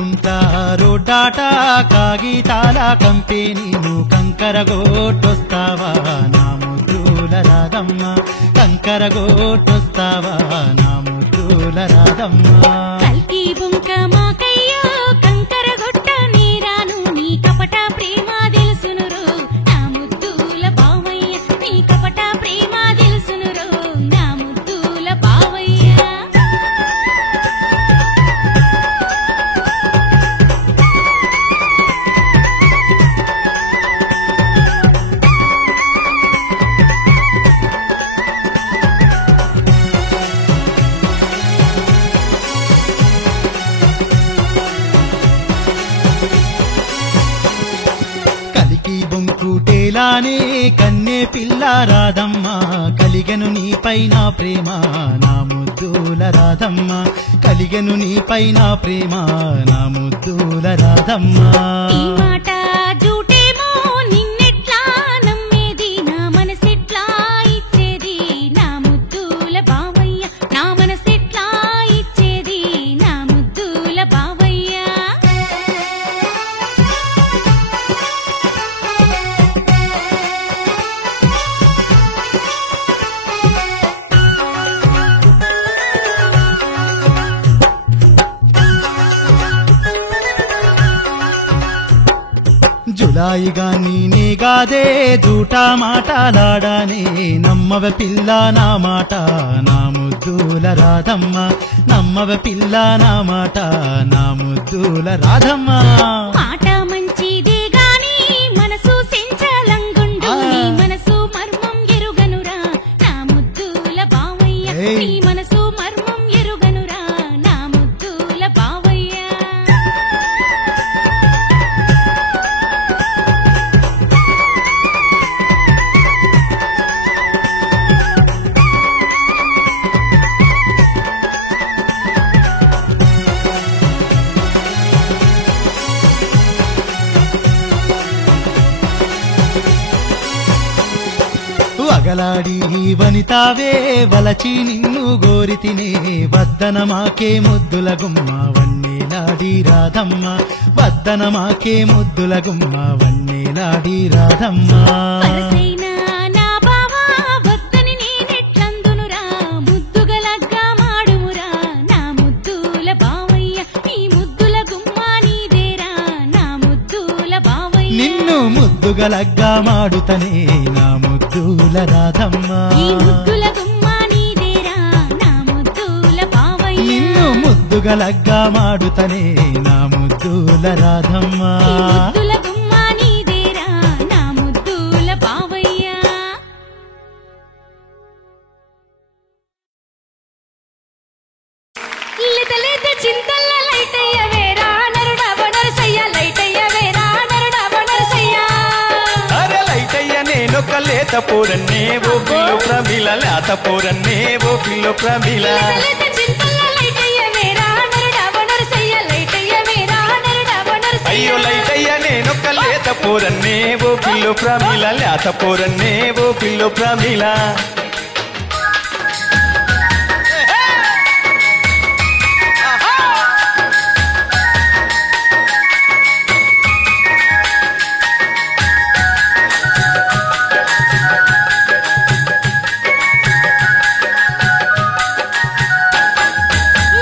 కలుపుకుంటా రోడ్డాట కాగితాల కంపెనీను కంకరగోటొస్తావా నా ముద్దుల రాధమ్మ కంకరగోటొస్తావా నా ముద్దుల రాధమ్మ కల్కి బుంక మాకయ్యో కంకరగొట్ట నీరాను నీ కపట ప్రేమ తెలుసునురో నా ముద్దుల బావయ్య నీ కపట ప్రేమ తెలుసునురో నా ముద్దుల బావయ్య బొంకుటేలానే కన్నే పిల్ల రాధమ్మ కలిగెను నీపైన ప్రేమ నా ముద్దుల రాధమ్మ కలిగెను నీపైన ప్రేమ నా ముద్దుల రాధమ్మ ఈ మాట జూటేమో నిన్నెట్లా నమ్మేది నా మనసెట్లా ఇచ్చేది నా ముద్దుల బావయ్య నా మనసెట్లా ఇచ్చేది నా ముద్దుల బావయ్య జులాయిగా నేగాదే జూటా మాటలాడానే నమ్మవ పిల్ల నా మాట నా ముద్దుల రాధమ్మ నమ్మవ పిల్ల నా మాట నా ముద్దుల రాధమ్మ మాట మంచిదే గాని మనసు సెంచలంగుండు నీ మనసు మర్మం ఎరుగనురా నా ముద్దుల బావయ్య నీ మనసు మర్మం ఎరుగనురా నా ముద్దుల బావయ్య వగలాడి వనితావే వలచి నిన్ను గోరితినే వద్దన మాకే ముద్దుల గుమ్మ వన్నెలాడి రాధమ్మ వద్దన మాకే ముద్దుల గుమ్మ వన్నెలాడి రాధమ్మ వరసైనా నా బావా వద్దని నేనెట్లందునురా ముద్దుగలగ్గా మాడుమురా నా ముద్దుల బావయ్య ఈ ముద్దుల గుమ్మ నీదేరా నా ముద్దుల బావయ్య నిన్ను ముద్దుగలగ్గా మాడుతనే నా ముద్దుల రాధమ్మ ఈ ముద్దుల గుమ్మ నీదేరా నా ముద్దుల బావయ్య నిన్ను ముద్దుగలగ్గా మాడుతనే నా ముద్దుల రాధమ్మ ఈ ముద్దుల గుమ్మ నీదేరా నా ముద్దుల బావయ్య లేత లేత చింతల్ల లైటయ్య వేరా నరుడా వనరసయ్య లైటయ్య వేరా నరుడా వనరసయ్య అరే లైటయ్య నేనొక లేత పోరన్నే ఓ పిల్లు ప్రమిల లేత పోరన్నే ఓ పిల్లు ప్రమిల లేత చింతల్ల లైటయ్య వేరా నరుడా వనరసయ్య లైటయ్య వేరా నరుడా వనరసయ్య అయ్యో లైటయ్య నేనొక లేత పోరన్నే ఓ పిల్లు ప్రమిల లేత పోరన్నే ఓ పిల్లు ప్రమిల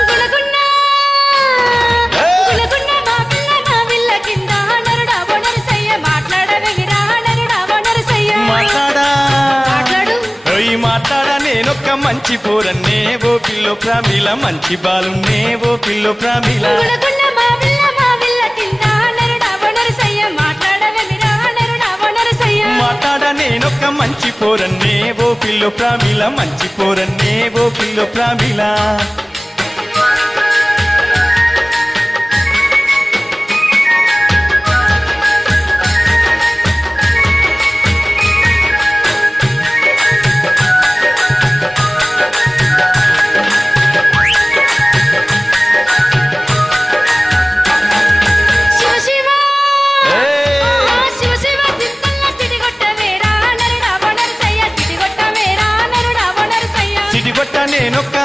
గులగున్న గులగున్న మా పిల్ల నా విల్ల కింద నరుడా వనరసయ్య మాట్లాడవేమిరా నరుడా వనరసయ్య మాట్లాడు ఓయ్ మాట్లాడ నేనొక మంచి పోరన్నే ఓ పిల్లు ప్రమిల మంచి బాలున్నే ఓ పిల్లు ప్రమిల గులగున్న మా విల్ల కింద నరుడా వనరసయ్య మాట్లాడవేమిరా నరుడా వనరసయ్య మాట్లాడ నేనొక మంచి పోరన్నే ఓ పిల్లు ప్రమిల మంచి పోరన్నే ఓ పిల్లు ప్రమిల శివ శివ ఏయ్! శివ శివ సింతల్ల సిడిగొట్ట వేరా నరుడా వనరసయ్య సిడిగొట్ట వేరా నరుడా వనరసయ్య సిడిగొట్ట నేనొక్క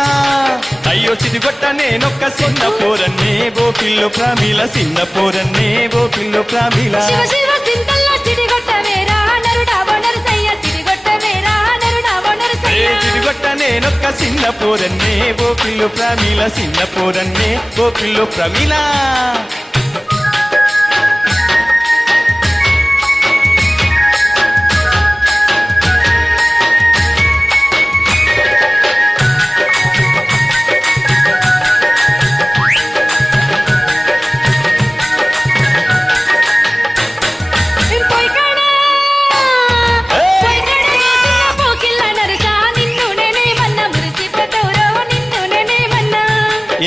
సిరిగొట్ట నేనొక్క చిన్న పోరన్నే ఓ పిల్లు ప్రమిళ చిన్న పోరన్నే ఓ పిల్లు ప్రమిళ శివ శివ సింతల్లో సిరిగొట్టవేరా నరుడా నరసయ్య సిరిగొట్టవేరా నరుడా నరసయ్య సిరిగొట్ట నేనొక్క చిన్న పోరన్నే ఓ పిల్లు ప్రమిళ చిన్న పోరన్నే ఓ పిల్లు ప్రమిళ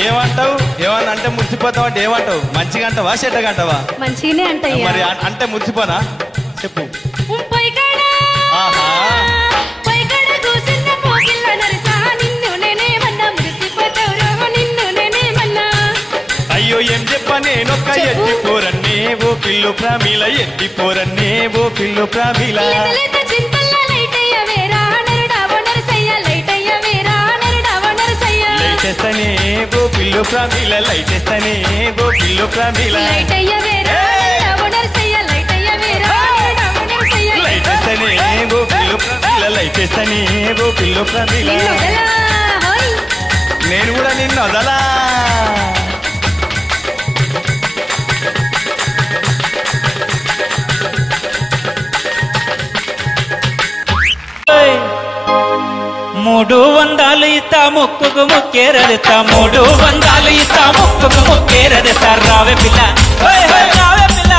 ఏమంటావు ఏమన్నా అంటే మురిసిపోతావు అంటే ఏమంటావు మంచిగా అంటావా చెడ్డగా అంటావా మంచిగానే అంటయ్యా మరి అంటే మురిసిపోనా చెప్పు అయ్యో ఏం చెప్ప నేనొక్క ఎత్తిపోరన్నే ఓ పిల్లు ప్రమిళ ఎత్తిపోరన్నే ఓ పిల్లు ప్రమిళ లైటేస్తానే ఓ పిల్లు ప్రమిళ లైటేస్తానే ఓ పిల్లు ప్రమిళ లైటేస్తానే ఓ పిల్లు ప్రమిళ లైటేస్తానే ఓ పిల్లు ప్రమిళ నేను కూడా నిన్ను వదలా మూడు వందలు ఇస్తా ముక్కుకు ముక్కేరదిస్తా 300 ఇస్తా ముక్కుకు ముక్కేరదిస్తా రావే పిల్ల రావే పిల్ల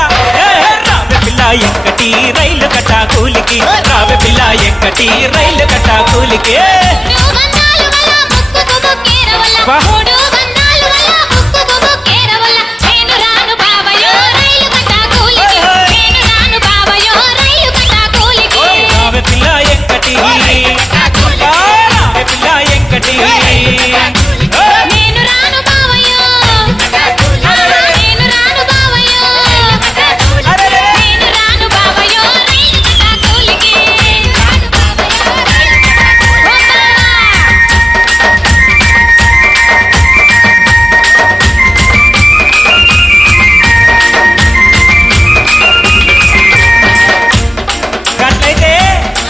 రావే పిల్ల ఎక్కటి రైలు కట్టా కూలికి రావే పిల్ల ఎక్కటి రైలు కట్టా కూలికి రావే పిల్ల ఎక్కటి నేను రాను బావయ్యో నేను రాను బావయ్యో నేను రాను బావయ్యో రైలు కట్టా కూలికి అట్లయితే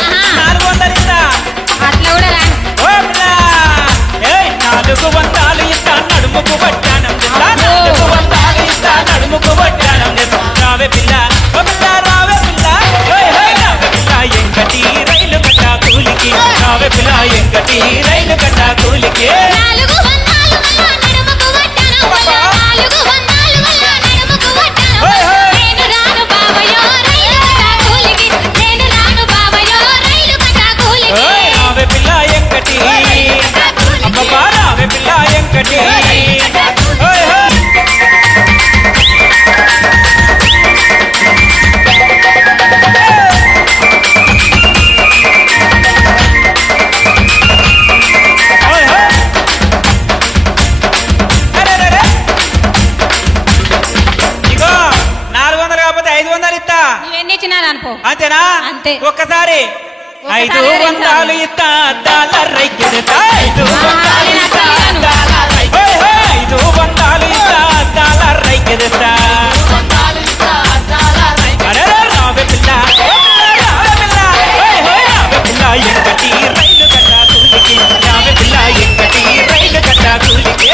400 ఇస్తా అట్లా కూడా రా 400 ఇస్తా నడుముకు వడ్డానం తెస్తా 400 ఇస్తా నడుముకు వడ్డానం తెస్తా రావే పిల్ల ఓ పిల్ల రావే పిల్ల రావే పిల్ల ఎంకటి రైలు కట్టా కూలికి రావే పిల్ల ఎంకటి రైలు కట్టా కూలికి 400 నడుముకు వడ్డానం వల్ల 400 నడుముకు వడ్డానం నేను రాను బావయ్యో రైలు కట్టా కూలికి నేను రాను బావయ్యో రైలు కట్టా కూలికి రావే పిల్ల ఎంకటి అబ్బా రావే పిల్ల ఎంకటి ఇగో 400 కాకపోతే 500 ఇస్తా నువ్వెన్ని ఇచ్చినా అనుకో అంతేనా అంతే. ఒక్కసారి ఒక్కసారి 500 ఇస్తా డాలర్ రైకెడతా 500 ఇస్తా డాలర్ 500 ఇస్తా డాలర్ రైకెడతా అరే రావే పిల్ల రావే పిల్ల రావే పిల్ల ఎంకటి రైలు కట్టా కూలికి రావే పిల్ల ఎంకటి రైలు కట్టా కూలికి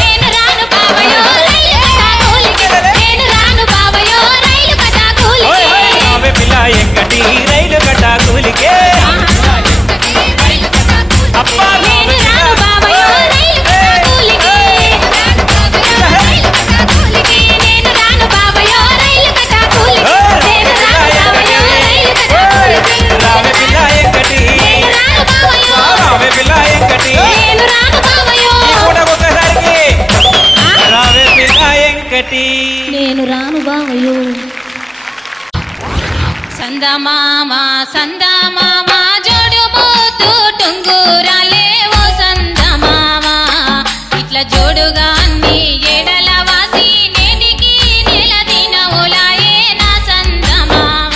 నేను రాను బావయ్యో రైలు కట్టా కూలికి నేను రాను బావయ్యో రైలు కట్టా కూలికి రావే పిల్ల ఎంకటి రైలు కట్టా కూలికి అబ్బా నేను రాను బావయ్యో రైలు కట్టా కూలికి నేను రాను బావయ్యో రైలు కట్టా కూలికి నేను రాను బావయ్యో రైలు కట్టా కూలికి రావే పిల్ల ఎంకటి నేను రాను బావయ్యో రావే పిల్ల ఎంకటి నేను రాను బావయ్యో ఈ కూడా ఒకసారికి రావే పిల్ల ఎంకటి నేను రాను బావయ్యో సందమామ జోడు పోతూ టుంగురాలే ఓ సందమామ ఇట్లా జోడుగా అన్ని ఎడల వాసి నేటికి నిలదిన ఓలాయే నా సందమామ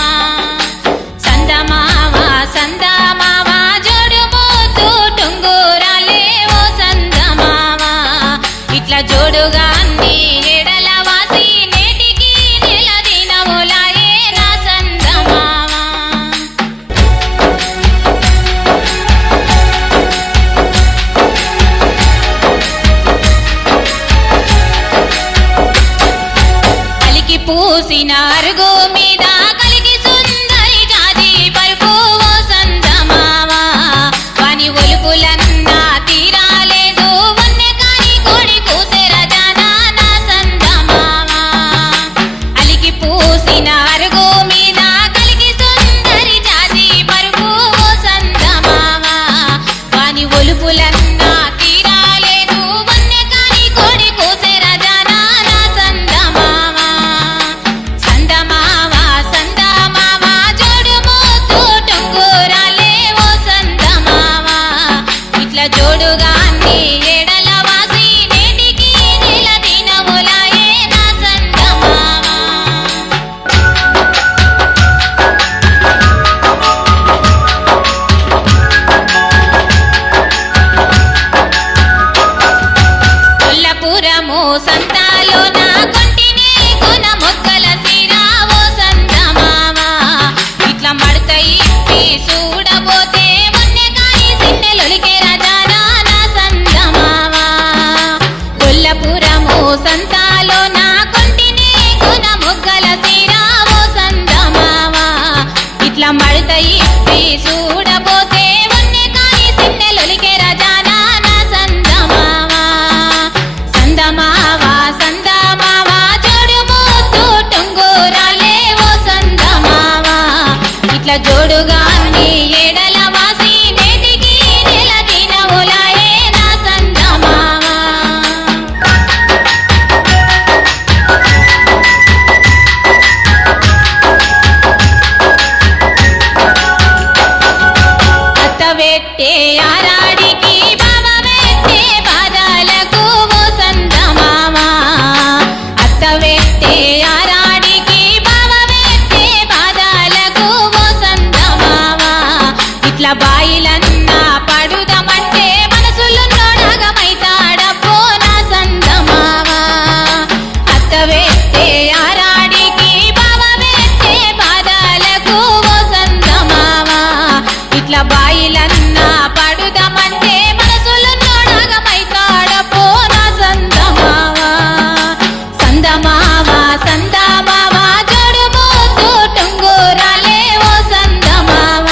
జోడుగా అన్ని ఎడల వాసి నేటికి నిలదినవులాయే నా సందమామ కలికి పూసిన అరుగు మీద కలిగి సుందరి జాతి పరుపు ఓ సందమామ వాని ఒలుపులన్నా తీరాలేదు వన్నె కాని కోడి కూసెర జానా నా సందమామ అలికి పూసిన అరుగు మీద కలిగి సుందరి జాతి పరుపు ఓ సందమామ వాని ఒలుపులన్నా తీరాలేదు వన్నె కాని కోడి కూసెర జానా నా సందమామ సందమామ సందమామ జోడు మోతు టొంగురాలే ఓ సందమామ ఇట్లా జోడుగా అన్ని ఎడల వాసి నేటికి నిలదినవులాయే నా సందమామ కొల్లపురము సంతాలోన కొంటినే కొన మొక్కల సిరా ఓ సందమామ ఇట్లా మడత ఇప్పి చూడబోతే వన్నె కాని సిన్నెలొలికే రజానా నా సందమామ కొల్లపురము సంతాలోన కొంటినే కొన మొక్కల సిరా ఓ సందమామ ఇట్లా మడత ఇప్పి చూడబోతే వన్నె కాని సిన్నెలొలికే రజానా నా సందమామ సందమామ సందమామ జోడు మోతు టొంగురాలే ఓ సందమామ ఇట్లా జోడుగా అన్ని ఎడల వాసి నేటికి నిలదినవులాయే నా సందమామ అత్త వెట్టే ఆరాడికి బావ వెట్టే బాధలకు ఓ సందమామ అత్త వెట్టే ఆరాడికి బావ వెట్టే బాధలకు ఓ సందమామ ఇట్లా బాయిలన్నా పడుదమంటే మనసులో నోడగమైతాడప్పో నా సందమామ అత్త వెట్టే ఆరాడికి బావ వెట్టే బాధలకు ఓ సందమామ ఇట్లా బాయిలన్నా పడుదమంటే మనసులో నోడగమైతాడప్పో నా సందమామ సందమామ సందమామ జోడు మోతు టొంగురాలే ఓ సందమామ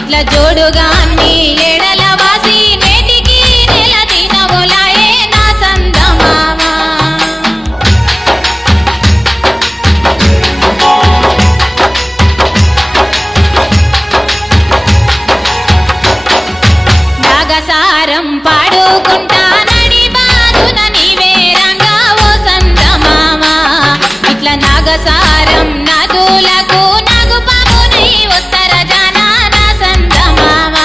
ఇట్లా జోడుగా అన్ని ఎడల వాసి నేటికి నిలదినవులాయే నా సందమామ నాగసారం పాడుకుంటా నడి బాదున నీవే రంగా ఓ సందమామ ఇట్లా నాగసారం నదులకు నాగు పామునై వస్తర జానా నా సందమామ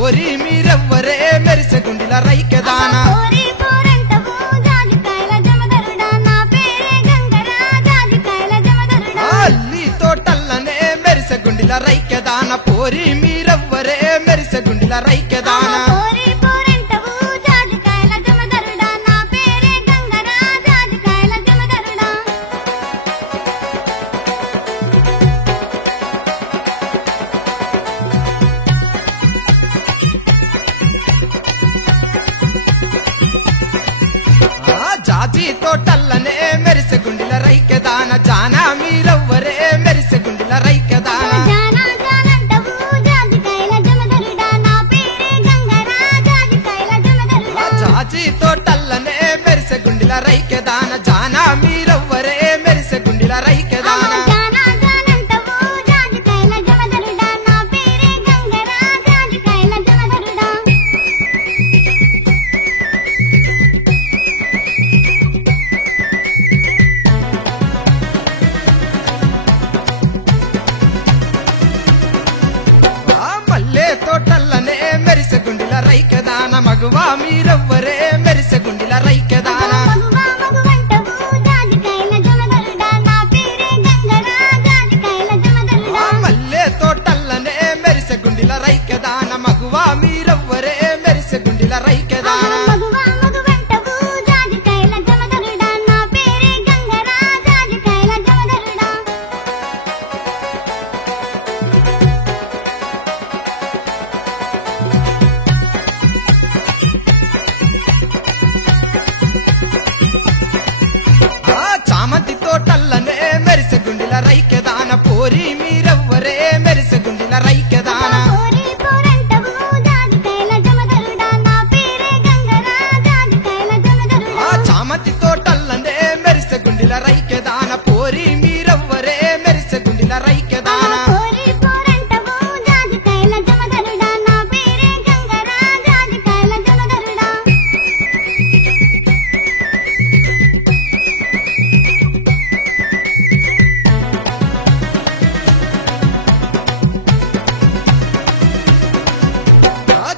పోరి మీరెవ్వరే మెరిసె గుండిల రైకెదాన పోరి పోరంటవు జాజికాయల జమదరుడా నా పేరే గంగరా జాజికాయల జమదరుడా అల్లి తోటల్లనే మెరిసె గుండిల రైకెదాన పోరి మీరెవ్వరే మెరిసె గుండిల రైకెదాన పోరి పోరంటవు జాజికాయల జమదరుడా నా పేరే గంగరా జాజికాయల జమదరుడా జాజి తోటల్లనే మెరిసె గుండిల రైకెదాన జానా మీరెవ్వరే మెరిసె గుండిల రైకెదాన జానా జానంటవు జాజికాయల జమదరుడా నా పేరే గంగరా జాజికాయల జమదరుడా జాజి తోటల్లనే మెరిసె గుండిల రైకెదాన జానా మీరెవ్వరే మెరిసె గుండిల రైకెదాన జానా జానంటవు జాజికాయల జమదరుడా నా పేరే గంగరా జాజికాయల జమదరుడా మల్లె తోటల్లనే మెరిసె గుండిల రైకెదాన మగువా మీరెవ్వరే మెరిసె గుండిల రైకెదాన మగువా మగువంటవు జాజికాయల జమదరుడా నా పేరే గంగరా జాజికాయల జమదరుడా మల్లె తోటల్లనే మెరిసె గుండిల రైకెదాన మగువా మీరెవ్వరే మెరిసె గుండిల రైకెదాన మగువా మగువంటవు జాజికాయల జమదరుడా నా పేరే గంగరా జాజికాయల జమదరుడా చామంతి తోటల్లనే మెరిసె గుండిల రైకెదాన పోరి మీరెవ్వరే మెరిసె గుండిల రైకెదాన పోరి పోరంటవు జాజికాయల జమదరుడా నా పేరే గంగరా జాజికాయల జమదరుడా చామంతి తోటల్లనే మెరిసె గుండిల రైకెదాన పోరి మీరెవ్వరే మెరిసె గుండిల రైకెదాన పోరి పోరంటవు జాజికాయల జమదరుడా నా పేరే గంగరా జాజికాయల జమదరుడా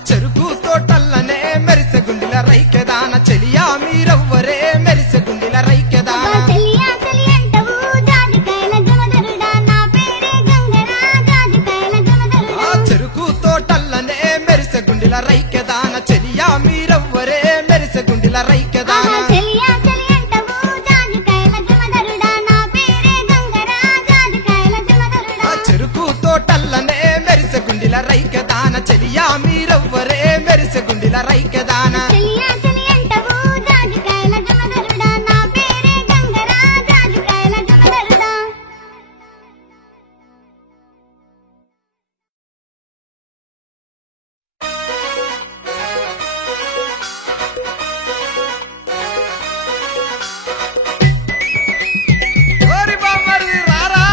చెరుకు తోటల్లనే మెరిసె గుండిల రైకెదాన చెలియా మీరెవ్వరే మెరిసె గుండిల రైకెదాన చెలియా చెలియంటవు జాజికాయల జమదరుడా నా పేరే గంగరా జాజికాయల జమదరుడా చెరుకు తోటల్లనే మెరిసె గుండిల రైకెదాన చెలియా మీరెవ్వరే మెరిసె గుండిల రైకెదాన చెలియా చెలియంటవు జాజికాయల జమదరుడా నా పేరే గంగరా జాజికాయల జమదరుడా చెరుకు తోటల్లనే మెరిసె గుండిల రైకెదాన చెలియా మీరెవ్వరే మెరిసె గుండిల రైకెదాన చెలియా చెలియంటవు జాజికాయల జమదరుడా నా పేరే గంగరా జాజికాయల జమదరుడా ఓరి బామ్మరిది రారా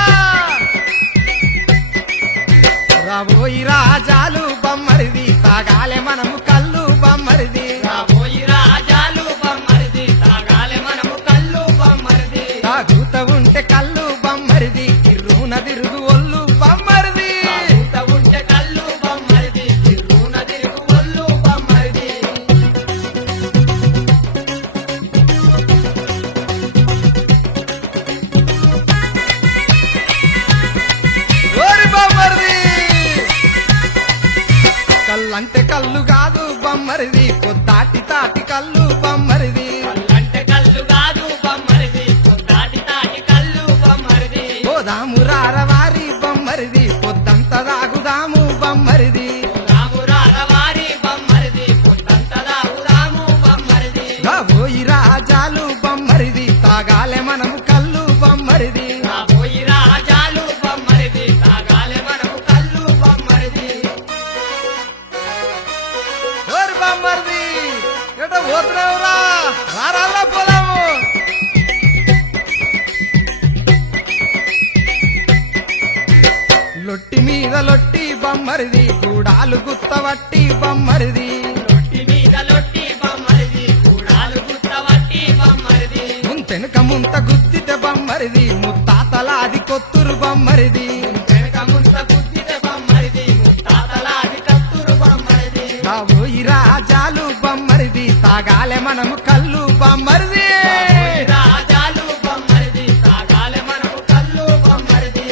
రాబోయి రాజాలు బమ్మరిది తాగాలే మనము కళ్ళు బమ్మరిది రాబోయి రాజాలు బమ్మరిది తాగాలే మనము కళ్ళు బమ్మరిది తాగుత ఉంటే కళ్ళు బమ్మరిది తిరున తిరుగు ఒళ్ళు బమ్మరిది తాగుత ఉంటే కళ్ళు బమ్మరిది తిరుగున తిరుగు ఒళ్ళు బమ్మరిది ఓరి బమ్మరిది కళ్ళంటే కళ్ళు కాదు బమ్మరిది పొద్దాటి తాటి కళ్ళు బమ్మరిది కళ్ళంటే కళ్ళు కాదు బమ్మరిది పొద్దాటి తాటి కళ్ళు బమ్మరిది పోదాము రారవారి బమ్మరిది పొద్దంతా తాగుదాము బమ్మరిది రాము రారవారి బమ్మరిది పొద్దంత దాగుదాము బమ్మరిది రాబోయి రాజాలు బమ్మరిది తాగాలే మనము కళ్ళు బమ్మరిది రాబోయి రాజాలు బమ్మరిది తాగాలే మనము కళ్ళు బమ్మరిది ఓరి బమ్మరిది ఎట పోతున్నావురా రారాల్లో పోదాము లొట్టి మీద లొట్టి బమ్మరిది గూడాలు గుత్తవట్టి బమ్మరిది లొట్టి మీద లొట్టి బమ్మరిది కూడాలు గుత్తవట్టి బమ్మరిది ముంతెనక ముంత గుద్దితే బమ్మరిది ముత్తాతలాది కొత్తురు బమ్మరిది వెనక ముంత గుద్దితే బమ్మరిది ముత్తాతలాది కత్తురు బమ్మరిది తాగాలే మనము కళ్ళు బమ్మరిది రాజాలు బొమ్మరిది తాగాలే మనము కళ్ళు బొమ్మరిది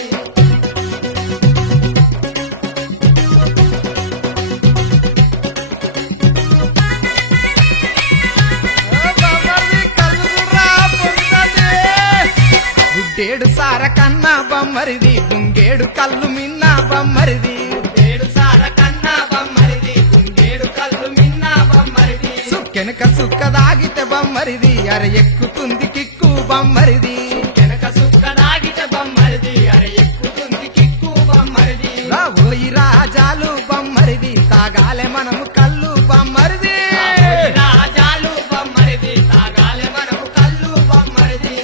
గుడ్డేడు సార కన్నా బమ్మరిది గుంగేడు కళ్ళు మిన్న బమ్మరిది ఏడు సార కన్నా బొమ్మరిది గుంగేడు కళ్ళు మిన్న బొమ్మరిది సుక్కెనక సుక్క దాగితే బమ్మరిది అర ఎక్కుతుంది కిక్కు బమ్మరిది వెనక సుక్క దాగితే బొమ్మరిది అరే ఎక్కుతుంది కిక్కు బొమ్మరిది రాబోయి రాజాలు బమ్మరిది తాగాలే మనము కళ్ళు బమ్మరిది రాజాలు బొమ్మరిది తాగాలే మనము కళ్ళు బొమ్మరిది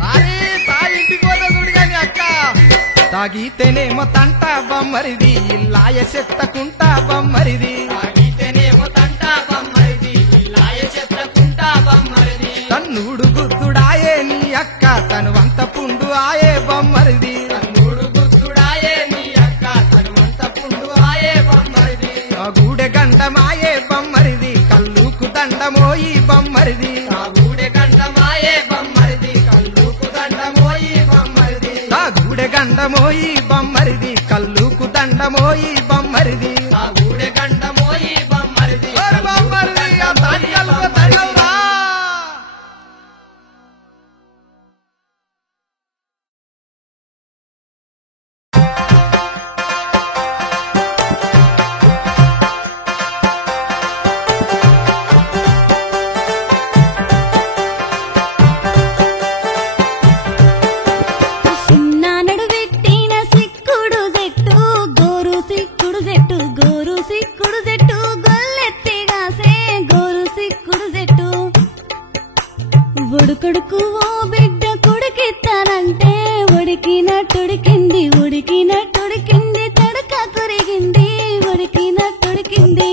వారి తాగింటికి పోతే చూడు గాని అక్క తాగితేనేమో తంట బమ్మరిది ఇల్లాయ చెత్తకుంటా బమ్మరిది తాగితేనేమో తంట బొమ్మరిది ఇలాయ చెత్తకుంటా బొమ్మరిది తన్నుడు గుద్దుడాయే నీ అక్క తను వంత పుండు ఆయే బమ్మరిది తన్నుడు గుర్తుడాయే నీ అక్క తనువంత పుండు ఆయే బొమ్మరిది ఆ గూడె గండమాయే బమ్మరిది కల్లుకు దండమోయి బమ్మరిది ఆ గూడె గండమాయే బొమ్మరిది కళ్ళుకు దండమోయి బొమ్మరిది ఆ గూడె గండమోయి బమ్మరిది కల్లుకు దండమోయి బమ్మరిది ఆ గూడె గండమోయి బొమ్మరిది ఓరి బమ్మరిది, ఆ తాటి కలుపు తగలరా. చిన్నానడు పెట్టిన సిక్కుడు జెట్టు గోరు సిక్కుడు జెట్టు గోరు సిక్కుడు జెట్టు గొల్లెత్తిగాసే గోరు సిక్కుడు జెట్టు ఉడుకుడుకు ఓ బిడ్డ కొడుకిస్తానంటే ఉడికినట్టుడికింది ఉడికినట్టుడికింది తడక కొరిగింది ఉడికినట్టుడికింది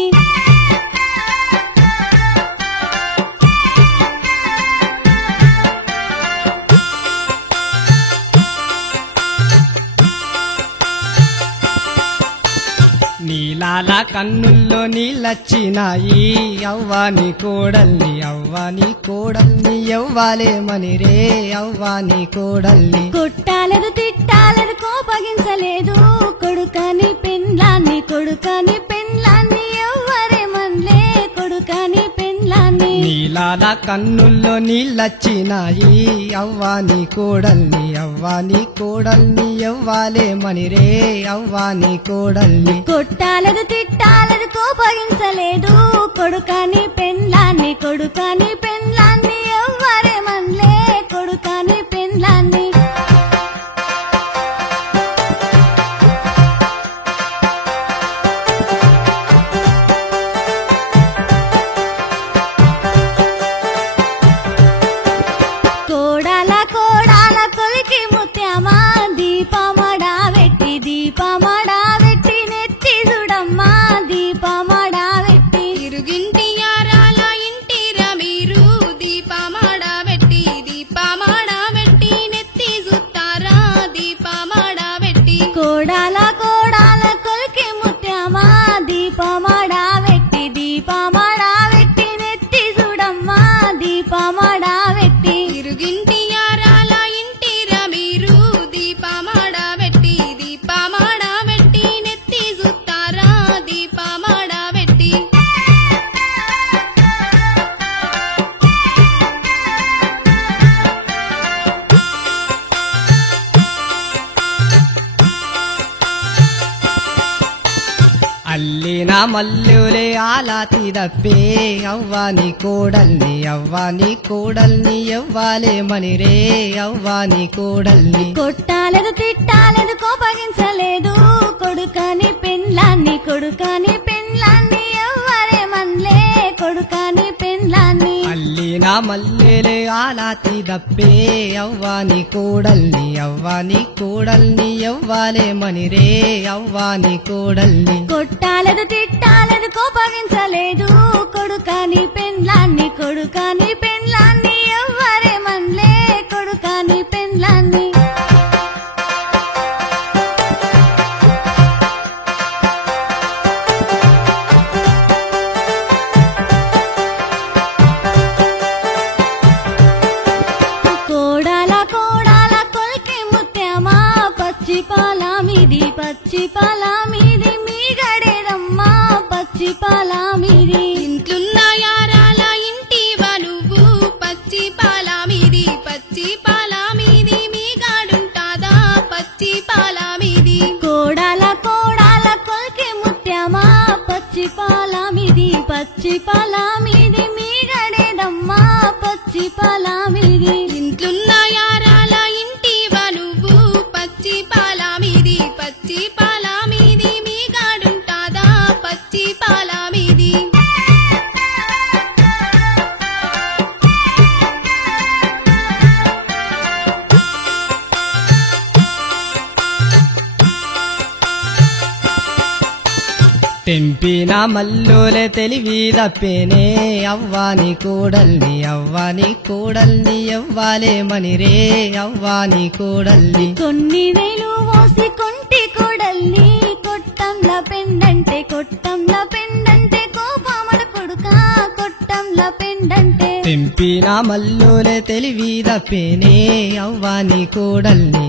నీలాల కన్నుల్లో నీళ్ళచ్చినాయి అవ్వాని కోడల్ని అవ్వాని కోడల్ని ఎవ్వాలేమని రే అవ్వాని కోడల్ని కొట్టాలేదు తిట్టాలేదు కోపగించలేదు కొడుకని పెండ్లాన్ని కొడుకని పెండ్లాన్ని ఎవ్వరేమన్లే కొడుకని పెండ్లాన్ని నీలాల కన్నుల్లో నీళ్ళచ్చినాయి అవ్వాని కోడల్ని అవ్వాని కోడల్ని ఎవ్వాలేమని రే అవ్వాని కోడల్ని కొట్టాలేదు తిట్టాలేదు కోపగించలేదు కొడుకని పెండ్లాన్ని కొడుకని పెండ్లాన్ని ఎవ్వరేమన్లే కొడుకని పెండ్లాన్ని కోడాల కోడాల కొలికి ముత్యమా దీపమడా వెట్టి నెత్తి చూడమ్మా దీపమడా వెట్టి ఇరుగింటి యారాల ఇంటిరా మీరు దీపమాడ పెట్టి నెత్తి సుత్తారా దీపమాడ పెట్టి కోడాల కోడాల కొలికి ముత్యమా దీపమడా వెట్టి నెత్తి చూడమ్మా దీపమడా వెట్టి ఇరుగింటి యారాల ఇంటిరా మీరు దీపమాడ పెట్టి నెత్తి సుత్తారా దీపమాడ పెట్టి అల్లిన మల్లులే ఆలాతి దప్పే అవ్వాని కోడల్ని ఎవ్వాలేమని రే అవ్వాని కోడల్ని కొట్టాలేదు తిట్టాలేదు కోపగించలేదు కొడుకని పెండ్లాన్ని ఎవ్వరేమన్లే కొడుకని పెండ్లాన్ని అల్లిన మల్లెలే ఆలాతి దప్పే అవ్వాని కోడల్ని ఎవ్వాలేమని రే అవ్వాని కోడల్ని కొట్టాలేదు తిట్టాలేదు కోపగించలేదు కొడుకని పెండ్లాన్ని ఎవ్వరేమన్లే కొడుకని పెండ్లాన్ని పచ్చి పాల మీది మీగడేదమ్మా పచ్చి పాల మీది ఇంట్లున్న యారాల ఇంటివా నువ్వు పచ్చి పాల మీది మీ గాడుంటాదా పచ్చి పాల మీది కోడాల కొల్కి ముత్యమా పచ్చి పాల మీది మీగడేదమ్మా పచ్చి పాల మీది ఇంట్లున్న యారాల ఇంటివా నువ్వు పచ్చి పాల మీది మీ గాడుంటాదా పచ్చి పాల మీది తెంపిన మల్లులే తెలివి తప్పేనే అవ్వాని కూడల్ని ఎవ్వాలే మనిరే అవ్వాని కూడల్ని కొన్ని వేలు మోసి కొంటి కొడల్ని కొట్టంల పెండంటే కోపమడ కొడుక కొట్టంల పెండంటే తెంపిన మల్లులే తెలివి తప్పేనే అవ్వాని కూడల్ని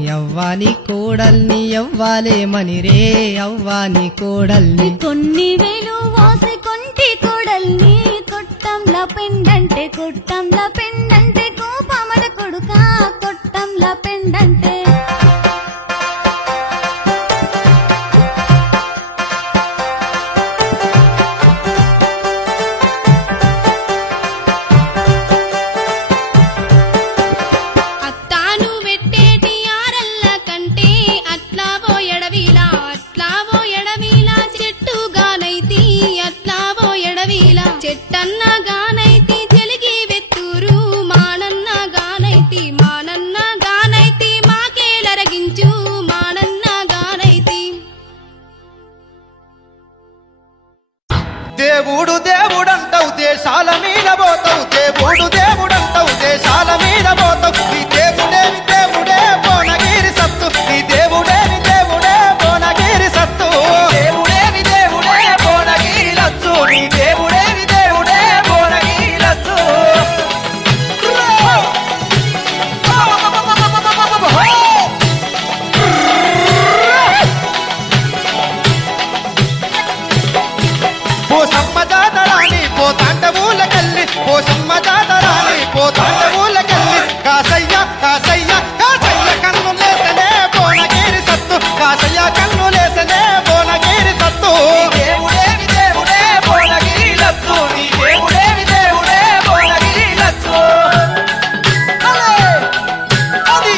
ఎవ్వాలే మనిరే అవ్వాని కూడల్ని కొన్ని వేలు మోసి కొంటి కొడల్ని కొట్టంల పెండంటే కోపమడ కొడుక కొట్టంల పెండంటే అత్తాను పెట్టేటి ఆరల్ల కంటే అట్లా ఓ ఎడవీలా చెట్టుగానైతి అట్లా ఓ ఎడవీలా చెట్టన్న గానైతి చెలిగి వెత్తూరు మానన్న గానైతి మాకేలరగించు మానన్న గానైతి దేవుడు దేవుడంటావు దేశాల మీద పోతావు దేవుడంటావు దేశాల మీద పోతావు నీ దేవుడేమి దేవుడే భువనగిరి సత్తు నీ దేవుడేమి దేవుడే భువనగిరి సత్తు దేవుడేమి దేవుడే భువనగిరి లచ్చు నీ దేవుడేమి దేవుడే భువనగిరి లచ్చు పోసమ్మ జాతరాని పోతాంట ఊళ్ళకెళ్ళి కాసయ్య కన్ను లేసనే భువనగిరి సత్తు దేవుడేమి దేవుడే భువనగిరి లచ్చు నీ దేవుడేమి దేవుడే భువనగిరి లచ్చు అది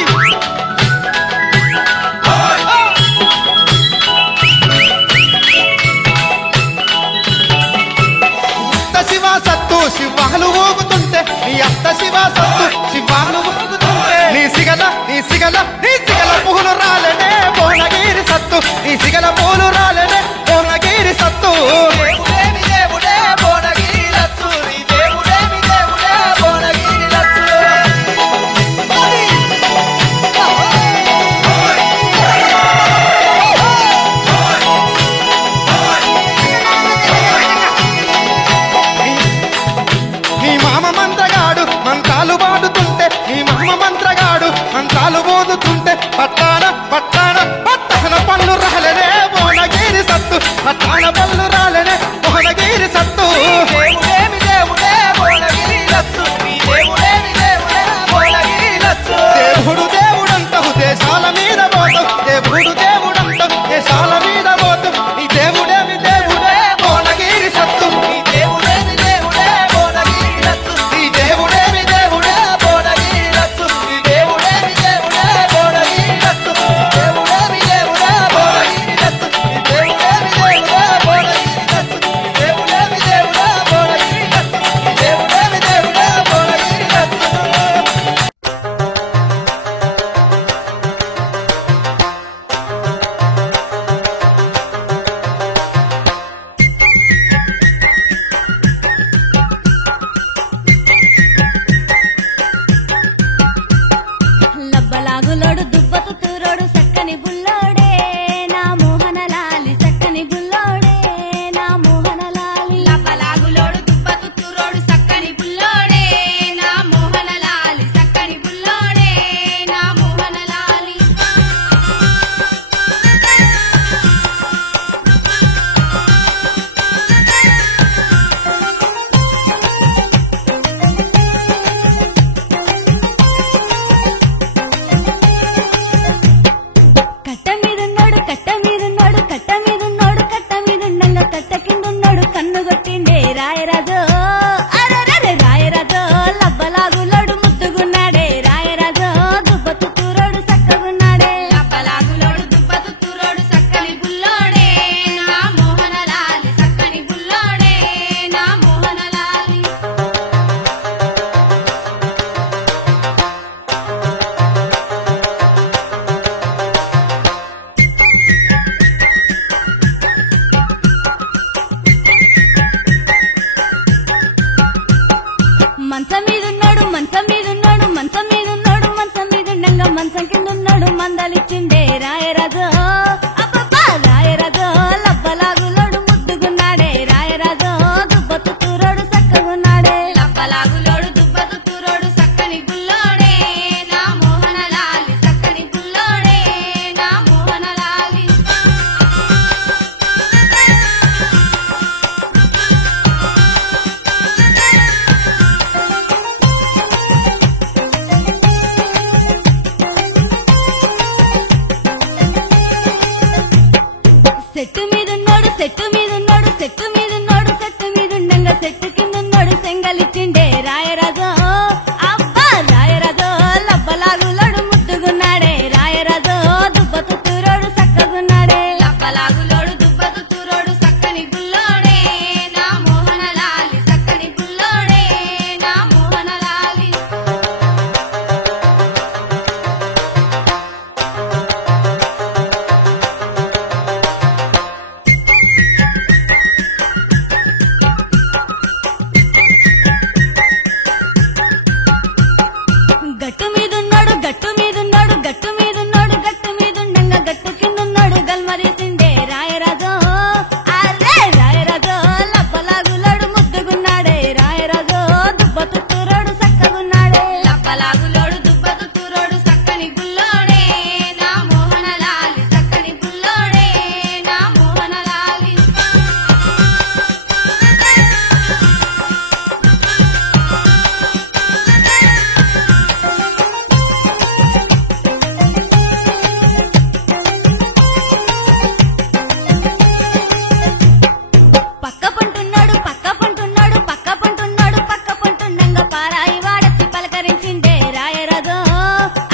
శివ సత్తు శివాలు ఊగుతుంటే నీ అత్త శివ సత్తు శివాలు ఊగుతుంటే నీ సిగల పూలు రాలనే భువనగిరి సత్తు నీ సిగల పూలు రాలనే భువనగిరి సత్తు దేవుడేమి దేవుడే భువనగిరి లచ్చు నీ దేవుడేమి దేవుడే భువనగిరి లచ్చు నీ మామ మంత్రగాడు మంత్రాలు వాడుతుంటే బోదుతుంటే పట్టాన పళ్ళు రాలనే భువనగిరి సత్తు దేవుడేమి దేవుడే భువనగిరి లచ్చు నీ దేవుడేమి దేవుడే భువనగిరి లచ్చు దేవుడు దేవుడంటావు దేశాల మీద పోతావు నీ దేవుడేమి దేవుడే భువనగిరి సత్తు నీ దేవుడేమి దేవుడే భువనగిరి లచ్చు నీ దేవుడేమి దేవుడే భువనగిరి లచ్చు నీ దేవుడేమి దేవుడే భువనగిరి లచ్చు దేవుడేమి దేవుడే భువనగిరి లచ్చు నీ దేవుడేమి దేవుడే భువనగిరి లచ్చు నీ దేవుడేమి దేవుడే భువనగిరి లచ్చు నీ దేవుడేమి దేవుడే భువనగిరి లచ్చు మంచం కిందున్నాడు మందలిచ్చిండే రాయరాజు అబ్బబ్బా రాయరాజు లబ్బలాగులోడు ముద్దుగున్నాడే రాయరాజు దుబ్బతు తూరోడు చక్కగున్నాడే లబ్బలాగులోడు దుబ్బతు తూరోడు సక్కని గుల్లోడే నా మోహన లాలి సక్కని గుల్లోడే నా మోహన లాలి చెట్టు మీదున్నాడు చెట్టు మీదున్నాడు చెట్టు మీదున్నాడు చెట్టు మీదుండంగా చెట్టు కిందున్నాడు సెంగలిచ్చిండే రాయరాజు అబ్బా రాయరాజు లబ్బలాగులోడు ముద్దుగున్నాడే రాయరాజు దుబ్బతు తూరోడు చక్కగున్నాడే లబ్బలాగులోడు దుబ్బతు తూరోడు సక్కని గుల్లోడే నా మోహన లాలి సక్కని గుల్లోడే నా మోహన లాలి గట్టు మీదున్నాడు గట్టు మీదున్నాడు గట్టు మీదున్నాడు గట్టు మీదుండంగా గట్టు కిందున్నాడు గల్మరిసిండే రాయరాజు అరే రాయరాజు లబ్బలాగులోడు ముద్దుగున్నాడే రాయరాజు దుబ్బతు తూరోడు చక్కగున్నాడే లబ్బలాగులోడు దుబ్బతు తూరోడు సక్కని గుల్లోడే నా మోహన లాలి సక్కని గుల్లోడే నా మోహన లాలి పక్క పంటున్నాడు పక్క పంటున్నాడు పక్క పంటున్నాడు పక్క పంటుండంగా పారాయి వాడచ్చి పలకరించిండే రాయరాజు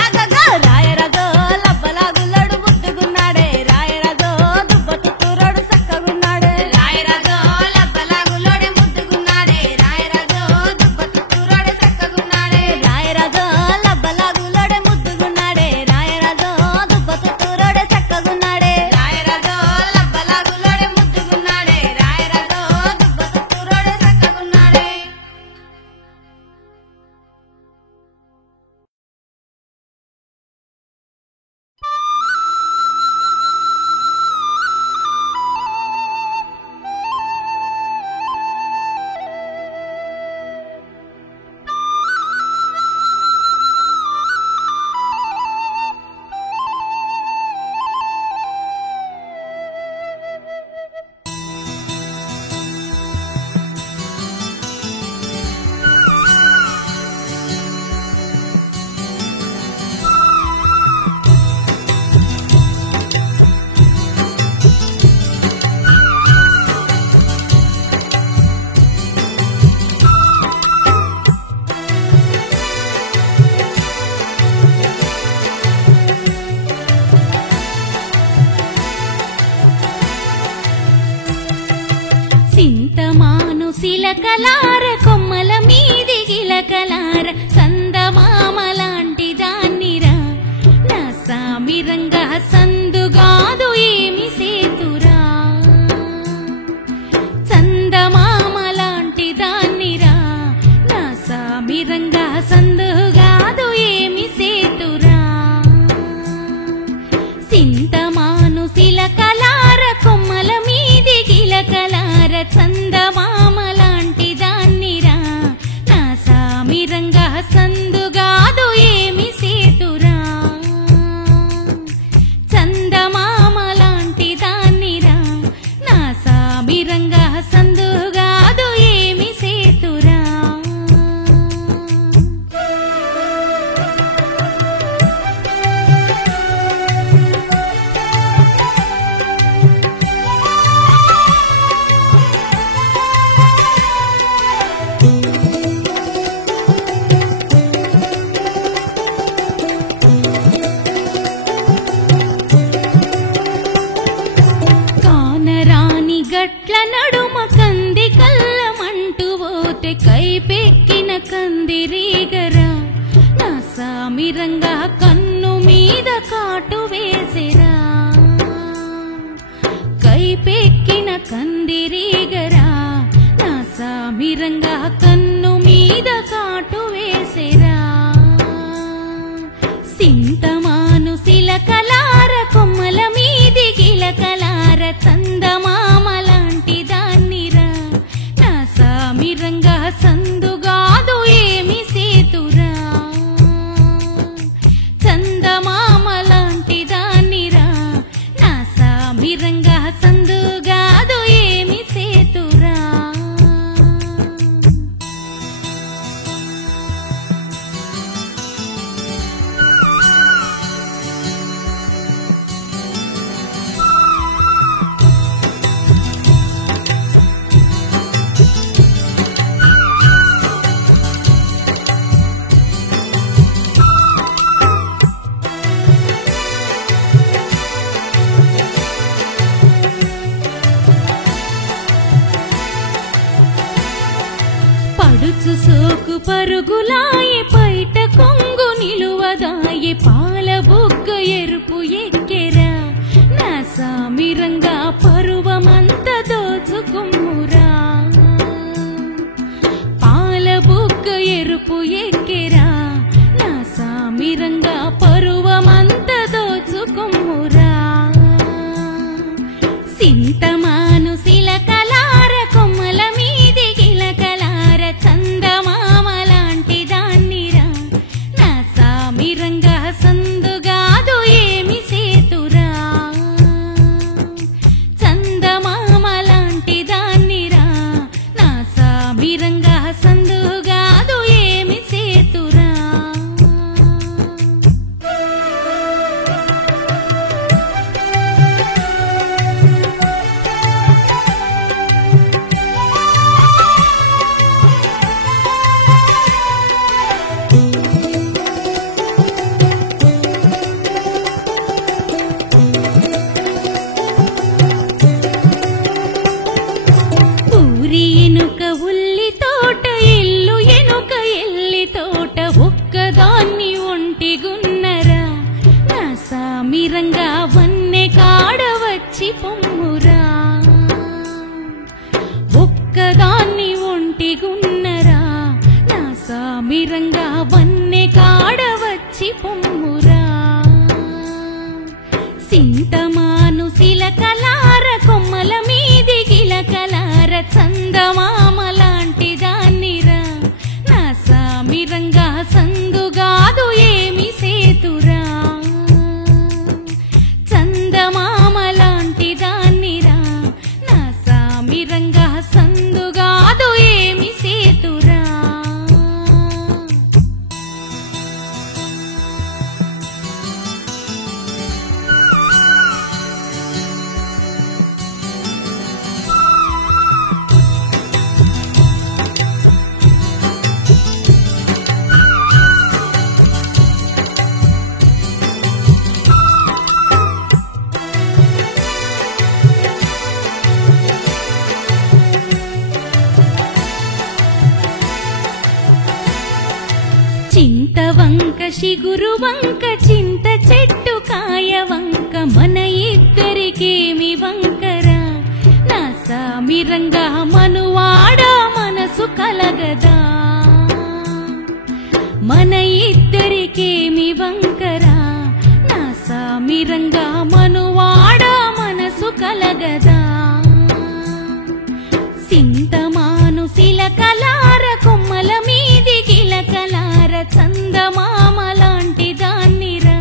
అగగా రాయరాజు లబ్బలాగులోడు ముద్దుగున్నాడే రాయరాజు దుబ్బతు తూరోడు చక్కగున్నాడే రాయరాజు లబ్బలాగులోడే ముద్దుగున్నాడే రాయరాజు దుబ్బతు తూరోడే సక్కగున్నాడే రాయరాజు లబ్బలాగులోడే ముద్దుగున్నాడే రాయరాజు దుబ్బతు తూరోడే చక్కగున్నాడే రాయరాజు లబ్బలాగులోడే ముద్దుగున్నాడే రాయరాజు దుబ్బతు తూరోడే సక్కగున్నాడే సింతమాను శిలకలార కొమ్మల మీది గిలకలార సందమామలాంటి దాన్నిరా నా సామిరంగా సందుగాదు ఏమి సేతురా చందమామలాంటి దాన్నిరా నా సామిరంగా సందుగాదు ఏమి సేతురా సింతమాను శిలకలార కొమ్మల మీది గిలకలార చందమామలాంటి దాన్నిరా నా సామిరంగా సందుగాదు ఏమి సేతురా చందమామలాంటి దాన్నిరా నా సామిరంగా సందుగాదు ఏమి సేతురా గట్ల నడుమ కంది కల్లమంటూ పోతే కైపెక్కిన కందిరీగరా నా సామిరంగా కన్ను మీద కాటు వేసెరా కైపెక్కిన కందిరీగరా నా సామిరంగా కన్ను మీద కాటు వేసెరా సింతమా సామిరంగా సందుగాదు ఏమి సేతురా పడుచు సోకు పరుగులాయే పైట కొంగు నిలువదాయే పాల బుగ్గ ఎరుపు ఎక్కెరా నా సామిరంగా పరువమంత దోచుకుమ్మురా పాల బుగ్గ ఎరుపు ఎక్కెరా నా సామిరంగా పరువమంత దోచుకుమ్మురా సింతమాను శిలకలార కొమ్మల మీది గిలకలార చందమామ లాంటి దాన్నిరా నా సామిరంగా సందుగాదు ఏమి సేతురా చందమామ లాంటి దాన్నిరా నా సామిరంగా సందుగాదు ఏమి సేతురా ఊరి ఎనుక ఉల్లి తోట ఇల్లు ఎనుక ఎల్లి తోట ఒక్కదాన్ని ఒంటిగున్నరా నా సామిరంగా వన్నె కాడ వచ్చి పొమ్మురా ఒక్కదాన్ని ఒంటిగున్నరా నా సామిరంగా వన్నె కాడ వచ్చి పొమ్మురా సింతమాను శిలకలార కొమ్మల మీది గిలకలార చందమామ లాంటి దాన్నిరా నా సామిరంగా సందుగాదు ఏమి సేతురా చందమామ లాంటి దాన్నిరా నా సామిరంగా సందుగాదు ఏమి సేతురా చింత వంక శిగురు వంక చింత చెట్టు కాయ వంక మన ఇద్దరికేమి వంకరా నా సామిరంగా మనువాడ మనసు కలగదా మన ఇద్దరికేమి వంకరా నా సామిరంగా మనువాడ మనసు కలగదా సింతమాను శిలకలార కొమ్మల మీది గిలకలార చందమామ లాంటి దాన్నిరా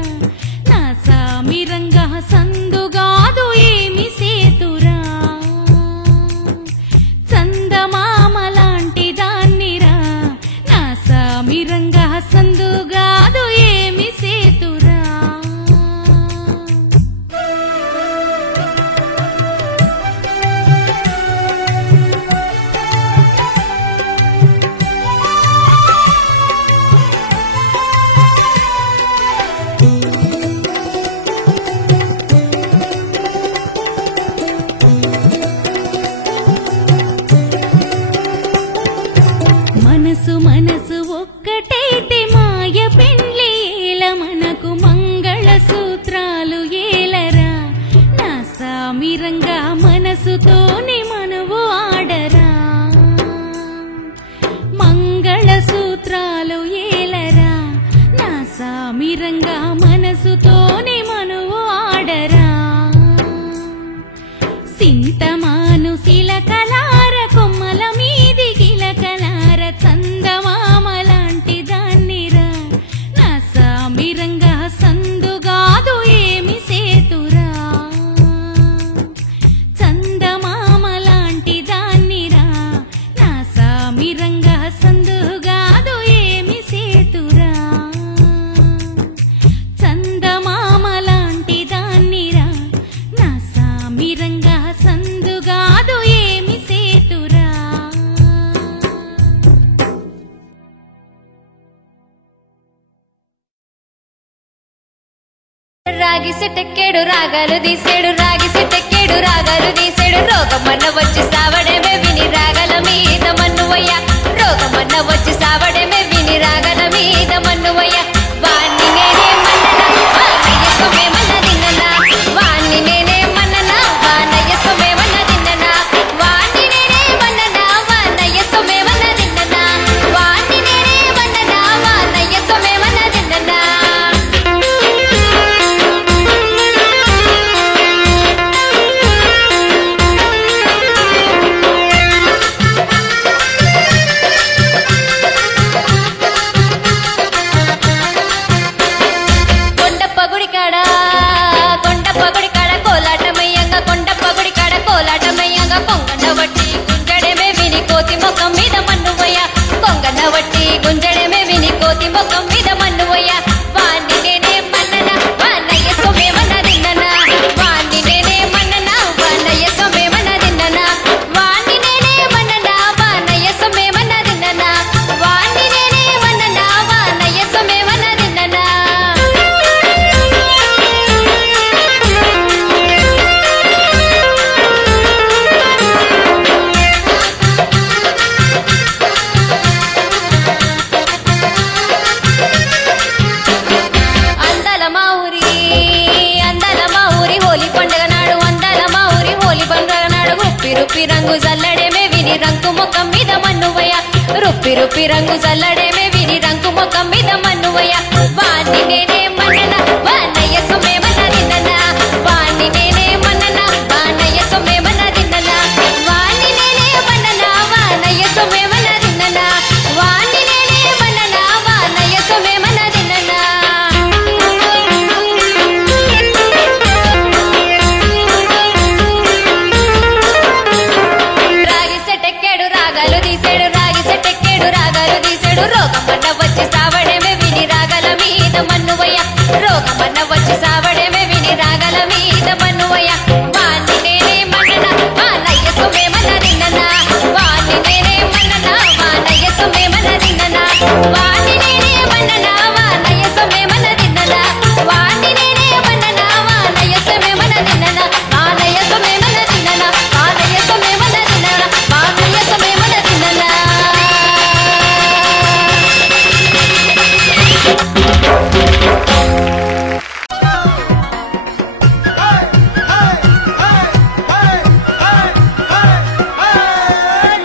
నా సామిరంగా సందుగాదు ఏమి సేతురా చందమామ లాంటి దాన్నిరా నా సామిరంగా సందుగాదు ఏమి సేతురా మనసు మనసు ఒక్కటైతే మాయ పెండ్లి ఏల మనకు మంగళ సూత్రాలు ఏలరా నా సామిరంగా మనసుతోని మనవు ఆడరా మంగళ సూత్రాలు ఏలరా నా సామిరంగా మనసుతోని మనవు ఆడరా సింతమాను శిలకలార కొమ్మల మీది గిలకలార చందమామ లాంటి దాన్నిరా నా సామిరంగా సందుగాదు ఏమి సేతురా వీరంగా సందుగాదు ఏమి సేతురా రాగి సెట్టెక్కేడు రాగాలు తీసేడు రాగి సెట్టెక్కేడు రాగాలు తీసేడు రోగమన్న వచ్చి సావడమే విని రాగల మీద మన్నువయ్య రోగమన్న వచ్చి సావడమే విని రాగల మీద మన్నువయ్య వాణ్ణి నేనే మన్ననా వానయ్య సొమేమన్న తిన్ననా వాణ్ణి నేనే మన్ననా వానయ్య సొమేమన్న తిన్ననా వాణ్ణి నేనే మన్ననా వానయ్య సొమేమన్న తిన్ననా వాణ్ణి నేనే మన్ననా వానయ్య సొమేమన్న తిన్ననా కోలాటమయ్యంగా కొంగన వట్టి గుంజడమే విని కోతి ముఖం మీద మన్నువయ్య కొంగన వట్టి గుంజడమే విని కోతి ముఖం మీద మన్నువయ్య వాణ్ణి నేనే మన్ననా వానయ్య సొమేమన్న తిన్ననా వాణ్ణి నేనే మన్ననా వానయ్య సొమేమన్న తిన్ననా వాణ్ణి నేనే మన్ననా వానయ్య సొమేమన్న తిన్ననా వాణ్ణి నేనే మన్ననా వానయ్య సొమేమన్న తిన్ననా అందాల మా ఊరి హోలీ పండుగ నాడు అందాల మా ఊరి హోలీ పండుగ నాడు రుప్పి రుప్పి రంగు జల్లడేమే విని రంగు ముఖం మీద మన్నువయ్య రుప్పి రుప్పి రంగు జల్లడేమే విని రంగు ముఖం మీద మన్నువయ్య వాణ్ణి నేనే మన్ననా వానయ్య సొమేమన్న తిన్ననా వాణ్ణి నేనే మన్ననా వానయ్య సొమేమన్న తిన్ననా వాణ్ణి నేనే మన్ననా వానయ్య సొమేమన్న తిన్ననా వాణ్ణి నేనే మన్ననా వానయ్య సొమేమన్న తిన్ననా రాగి సెట్టెక్కేడు రాగాలు తీసేడు రాగి సెట్టెక్కేడు రాగాలు తీసేడు రోగమన్న వచ్చి సావడమే విని రాగల మీద మన్నువయ్య రోగమన్న వచ్చి సావడమే విని రాగల మీద మన్నువయ్య వాణ్ణి నేనే మన్ననా వానయ్య సొమేమన్న తిన్ననా వాణ్ణి నేనే మన్ననా వానయ్య సొమేమన్న తిన్ననా వాణ్ణి నేనే మన్ననా వానయ్య సొమేమన్న తిన్ననా వాణ్ణి నేనే మన్ననా వానయ్య సొమేమన్న తిన్ననా వానయ్య సొమేమన్న తిన్ననా వానయ్య సొమేమన్న తిన్ననా వానయ్య సొమేమన్న తిన్ననా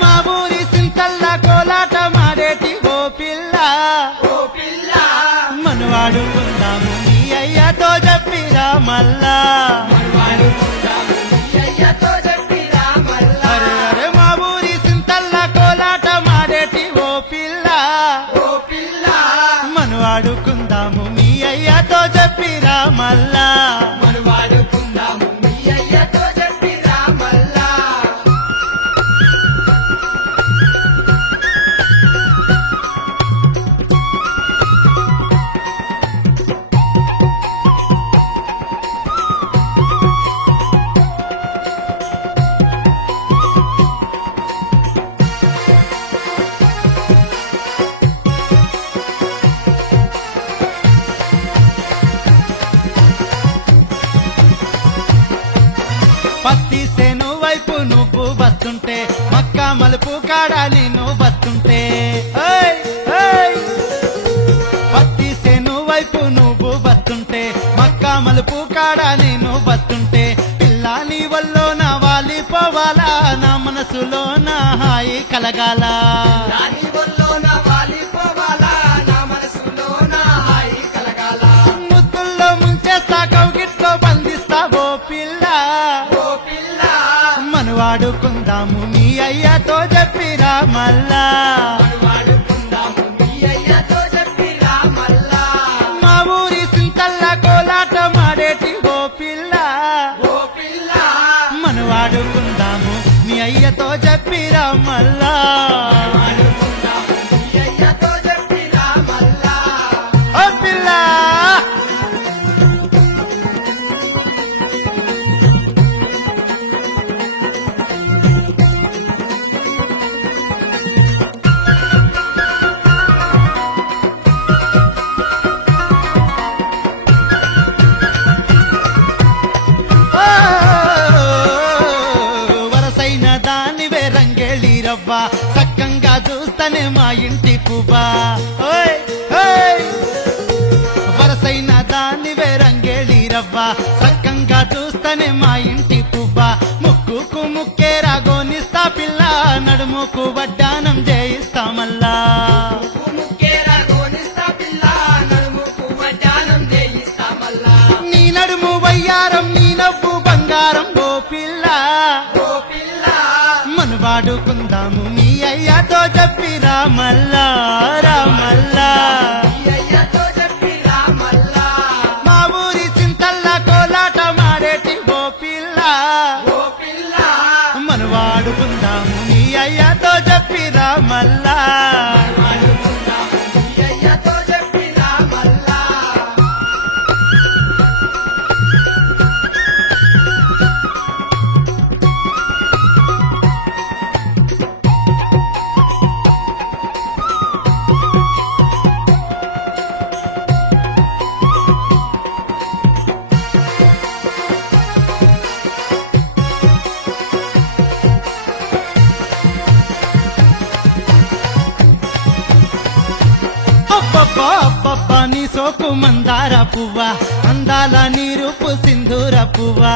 మా ఊరి సింతల్ల కోలాట మాడేటి ఓ పిల్ల మనవాడు ఉందాము నీ అయ్యతో చెప్పిరా మల్లా అరే అరే మా ఊరి సింతల్ల కోలాట మాడేటి ఓ పిల్ల మనవాడుకుందాము మీ అయ్యతో చెప్పిరా మల్లా పత్తి సేను వైపు నువ్వు వస్తుంటే మక్క మలుపు కాడాలి నువ్వు వస్తుంటే ఏయ్, ఏయ్. పత్తి సేను వైపు నువ్వు వస్తుంటే మక్క మలుపు కాడాలి నువ్వు వస్తుంటే పిల్ల నీ వల్లో నా వాలిపోవాలా నా మనసులో నా హాయి కలగాల ముద్దుల్లో ముంచేస్తా కౌగిట్లో బంధిస్తావో పిల్ల మనవాడుకుందాము నీ అయ్యతో చెప్పిరా మల్లా మా ఊరి సింతల్ల కోలాట మాడేటి ఓ పిల్ల మనవాడుకుందాము నీ అయ్యతో చెప్పిరా మల్లా ఓ పిల్ల చూస్తేనే మా ఇంటి పువ్వా ఓయ్ ఓయ్ వరసైన దాన్ని వేరంగేళి రవ్వ సక్కంగా చూస్తేనే మా ఇంటి పువ్వా ముక్కుకు ముక్కేరా గోనిస్తా పిల్ల నడుముకు వడ్డానం చేయిస్తా మల్లా ముక్కేరా గోనిస్తా పిల్ల నడుముకు వడ్డానం చేయిస్తా మల్లా నీ నడుము వయ్యారం నీ నవ్వు బంగారం ఓ పిల్ల మనవాడుకుందాము మీ అయ్యతో చెప్పి రామల్లా రామల్లా అయ్యతో చెప్పి రామల్లా మా ఊరి చింతల్లా కోలాట మాడేటి ఓ పిల్ల మనవాడుకుందాము మీ అయ్యతో చెప్పి రామల్లా అయ్యతో చెప్పి రామల్లా అబ్బబ్బా అబ్బబ్బా నీ సోకు మందార పువ్వా అందాల నీ రూపు సింధూర పువ్వా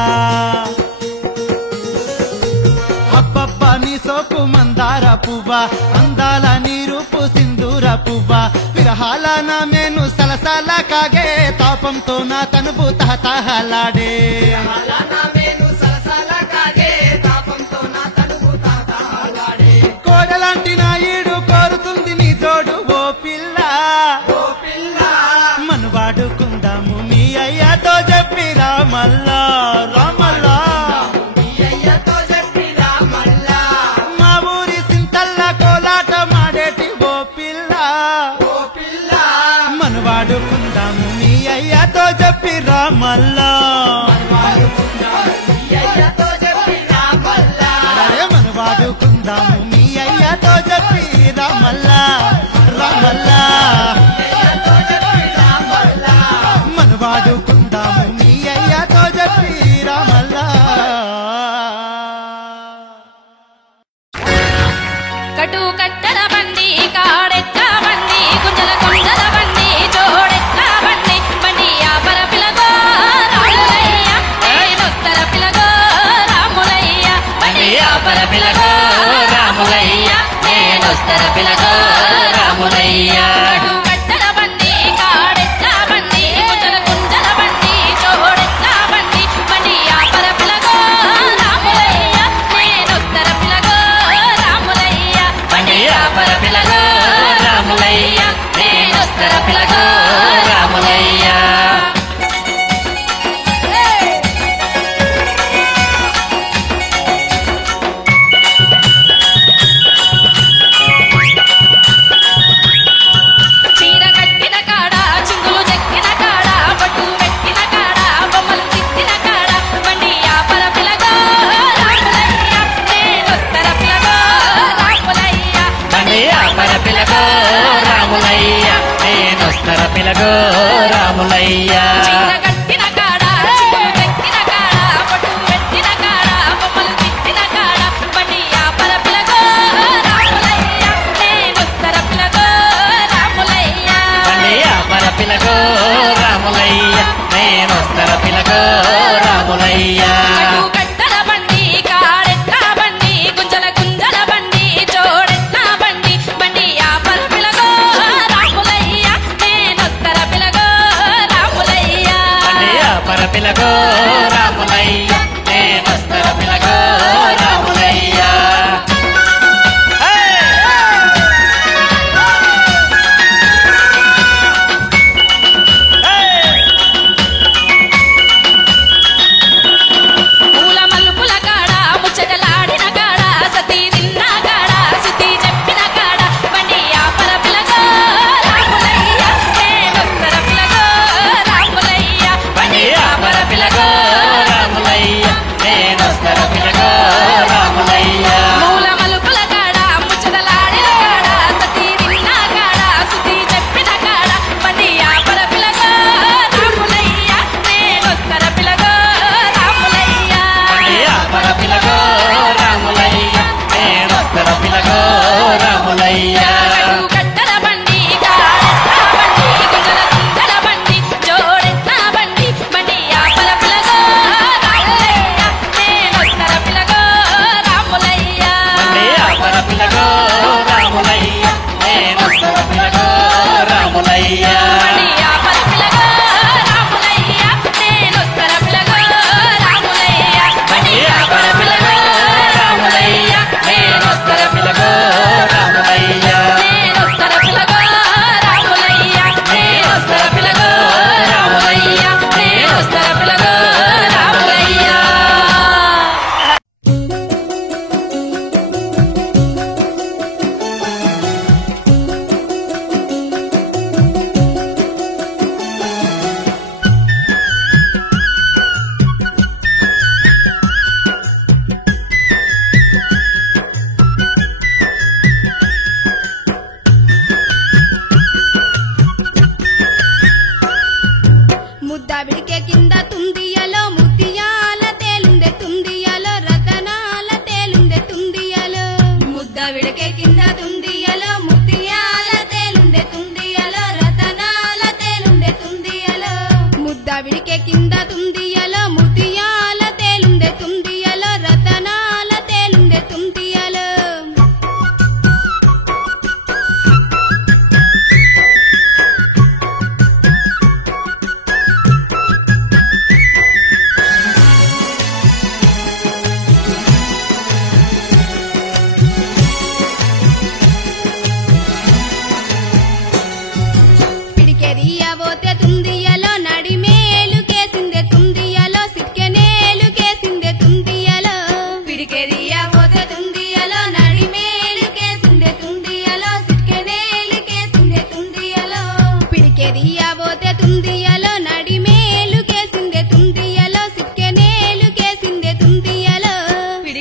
అబ్బబ్బా నీ సోకు మందార పువ్వా అందాల నీ రూపు సింధూర పువ్వా విరహాల నా మేను సలసల కాగే తాపంతో నా తనువు తహతహలాడే అలా నా మేను సలసల కాగే తాపంతో నా తనువు తాతలాడే కోడలాంటి నా ఈడు కోరుతుంది నీ జోడు ఓ పిల్ల మనవాడుకుందాము మీ అయ్యతో చెప్పి రామల్లా రామల్లా అయ్యతో చెప్పి రామల్లా మా ఊరి సింతల్లా కోలాట మాడేటి ఓ పిల్ల మనవాడుకుందాము మీ అయ్యతో చెప్పి రామల్లా అయ్యతో చెప్పి రామల్లా అరే మనవాడుకుందాము మీ అయ్యతో చెప్పి రామల్లా రామల్లా అయ్యతో చెప్పి రామల్లా మనవాడుకుందాము మీ అయ్యతో చెప్పి రామల్లా కటు కట్టల బండి కాడెక్క బండి గుంజల కొండల బండి జోడెక్క బండి బండి ఆపర పిలగో రాములయ్య నేనొస్తర పిలగో రాములయ్య బండి ఆపర పిలగో రాములయ్య నేనొస్తర పిలగో రాములయ్య కటు కట్టల బండి కాడెక్క బండి గుంజల కుంజల బండి జోడెక్క బండి బండి ఆపర పిలగో రాములయ్య నేనొస్తర పిలగో రాములయ్య బండి ఆపర పిలగో రాములయ్య నేనొస్తర పిలగో రాములయ్య చీర కట్టిన కాడ చింగులు చెక్కిన కాడ పట్టు పెట్టిన కాడ బొమ్మలు తిట్టిన కాడ బండి ఆపర పిలగో రాములయ్య నేనొస్తర పిలగో రాములయ్య బండి ఆపర పిలగో రాములయ్య నేనొస్తర పిలగో రాములయ్య చీర కట్టిన కాడ చింగులు చెక్కిన కాడ పట్టు పెట్టిన కాడ బొమ్మలు తిట్టిన కాడ బండి ఆపర పిలగో రాములయ్య నేనొస్తర పిలగో రాములయ్య బండి ఆపర పిలగో రాములయ్య నేనొస్తర పిలగో రాములయ్య కటు కట్టల బండి కాడెక్క బండి గుంజల కుంజల బండి జోడెక్క బండి బండి ఆపర పిలగో రాములయ్య నేనొస్తర పిలగో రాములయ్య బండి ఆపర పిలగో రాములయ్య నేనొస్తర పిలగో రాములయ్య పూల మల్లుపుల కాడ ముచ్చటలాడిన కాడ సతీ నిన్న కాడ సుతి చెప్పిన కాడ బండి ఆపర పిలగో రాములయ్య నేనొస్తర పిలగో రాములయ్య బండి ఆపర పిలగో రాములయ్య నేనొస్తర పిలగో రాములయ్య మూల మలుపుల కాడ ముచ్చటలాడిన కాడ సతీ నిన్న కాడ సుతి చెప్పిన కాడ బండి ఆపర పిలగో రాములయ్య నేనొస్తర పిలగో రాములయ్య బండి ఆపర పిలగో రాములయ్య నేనొస్తర పిలగో రాములయ్య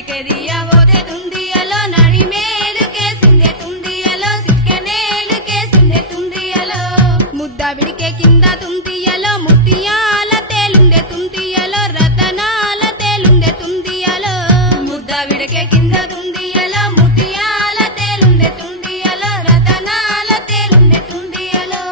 పిడికే దియబోతే తుందియలో నడిమేలు కేసిందే తుందియలో సిక్కనేలు కేసిందే తుందియలో ముద్ద బిడికే కింద తుందియలో ముత్యాల తేలుందే తుందియలో రతనాల తేలుందే తుందియలో ముద్ద బిడికే కింద తుందియలో ముత్యాల తేలుందే తుందియలో రతనాల తేలుందే తుందియలో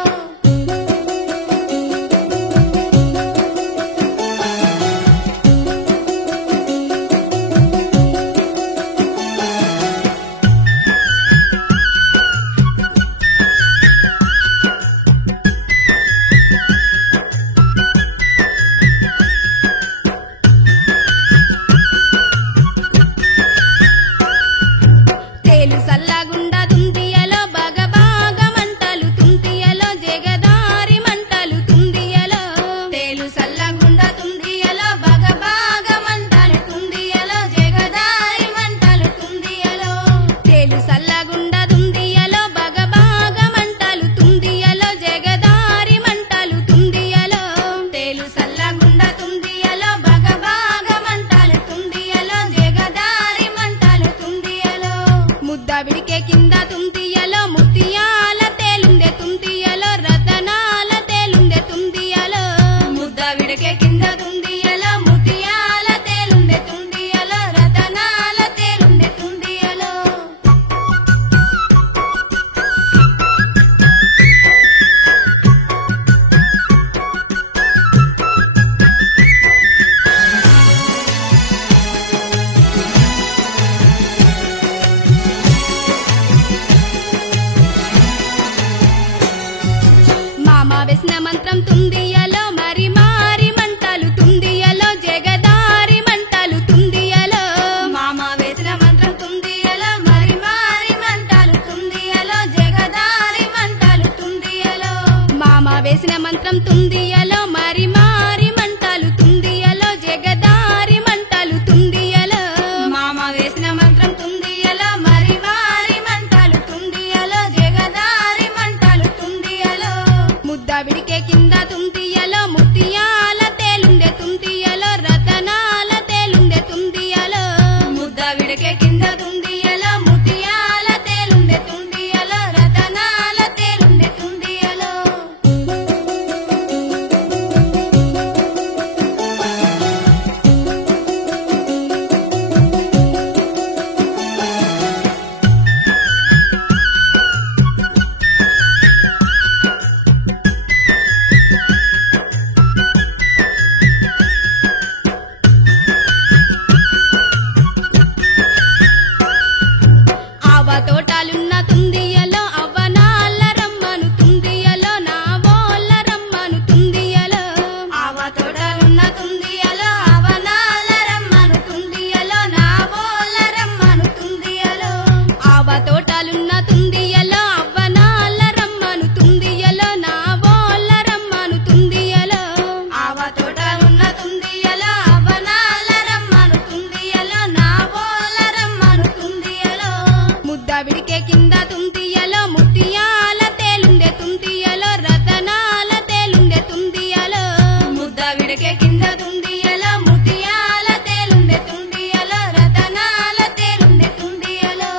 తేలు సల్లగుండా తుందియలో బగబాగ మంటలు తుందియలో జగదారి మంటలు తుందియలో తేలు సల్లగుండా తుందియలో బగబాగ మంటలు తుందియలో జగదారి మంటలు తుందియలో తేలు సల్లగుండా తుందియలో బగబాగ మంటలు తుందియలో జగదారి మంటలు తుందియలో తేలు సల్లగుండా తుందియలో బగబాగ మంటలు తుందియలో జగదారి మంటలు తుందియలో ముద్ద బిడికే కింద తుందియలో ముత్యాల తేలుందే తుందియలో రతనాల తేలుందే తుందియలో ముద్ద బిడికే కింద తుందియలో ముత్యాల తేలుందే తుందియలో రతనాల తేలుందే తుందియలో మామ వేసిన మంత్రం తుందియలో మరి మారి మంటలు తుందియలో జగదారి మంటలు తుందియలో మామ వేసిన మంత్రం తుందియలో మరి మారి మంటలు తుందియలో జగదారి మంటలు తుందియలో మామ వేసిన మంత్రం తుందియలో మరి మారి మంటలు తుందియలో జగదారి మంటలు తుందియలో మామ వేసిన మంత్రం తుందియలో మరి మారి మంటలు తుందియలో జగదారి మంటలు తుందియలో ముద్ద బిడికే కింద తుందియలో ముత్యాల తేలుందే తుందియలో రతనాల తేలుందే తుందియలో ముద్ద బిడికే కింద తుందియలో ముత్యాల తేలుందే తుందియలో రతనాల తేలుందే తుందియలో ఆవ తోటలున్న తుందియలో అవనాల రమ్మను తుందియలో నా బోళ్ళ రమ్మను తుందియలో ఆవ తోటలున్న తుందియలో అవనాల రమ్మను తుందియలో నా బోళ్ళ రమ్మను తుందియలో ఆవ తోటలున్న తుందియలో అవనాల రమ్మను తుందియలో నా బోళ్ళ రమ్మను తుందియలో ఆవ తోటలున్న తుందియలో అవనాల రమ్మను తుందియలో నా బోళ్ళ రమ్మను తుందియలో ముద్ద బిడికే కింద తుందియలో ముత్యాల తేలుందే తుందియలో రతనాల తేలుందే తుందియలో ముద్ద బిడికే కింద తుందియలో ముత్యాల తేలుందే తుందియలో రతనాల తేలుందే తుందియలో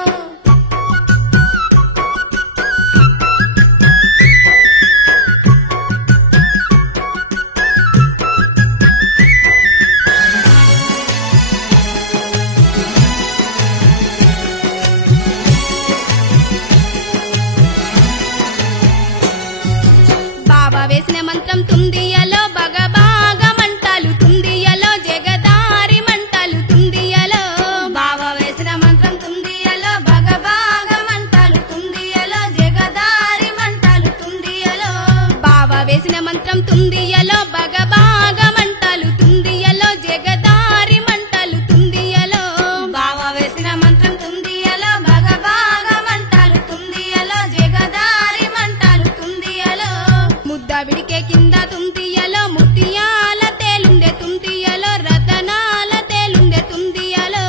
బాబా వేసిన మంత్రం తుందియలో బగబాగ మంటలు తుందియలో జగదారి మంటలు తుందియలో బాబా వేసిన మంత్రం తుందియలో బగబాగ మంటలు తుందియలో జగదారి మంటలు తుందియలో బాబా వేసిన మంత్రం తుందియలో బగబాగ మంటలు తుందియలో జగదారి మంటలు తుందియలో బాబా వేసిన మంత్రం తుందియలో బగబాగ మంటలు తుందియలో జగదారి మంటలు తుందియలో ముద్ద బిడికే కింద తుందియలో ముత్యాల తేలుందే తుందియలో రతనాల తేలుందే తుందియలో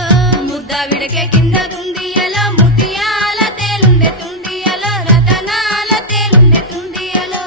ముద్ద బిడికే కింద తుందియలో ముత్యాల తేలుందే తుందియలో రతనాల తేలుందే తుందియలో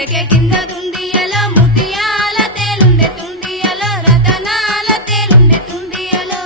మెడకే కింద తుండియలో ముత్యాల తేలుండే తుండియలో రతనాల తేలుండే తుండియలో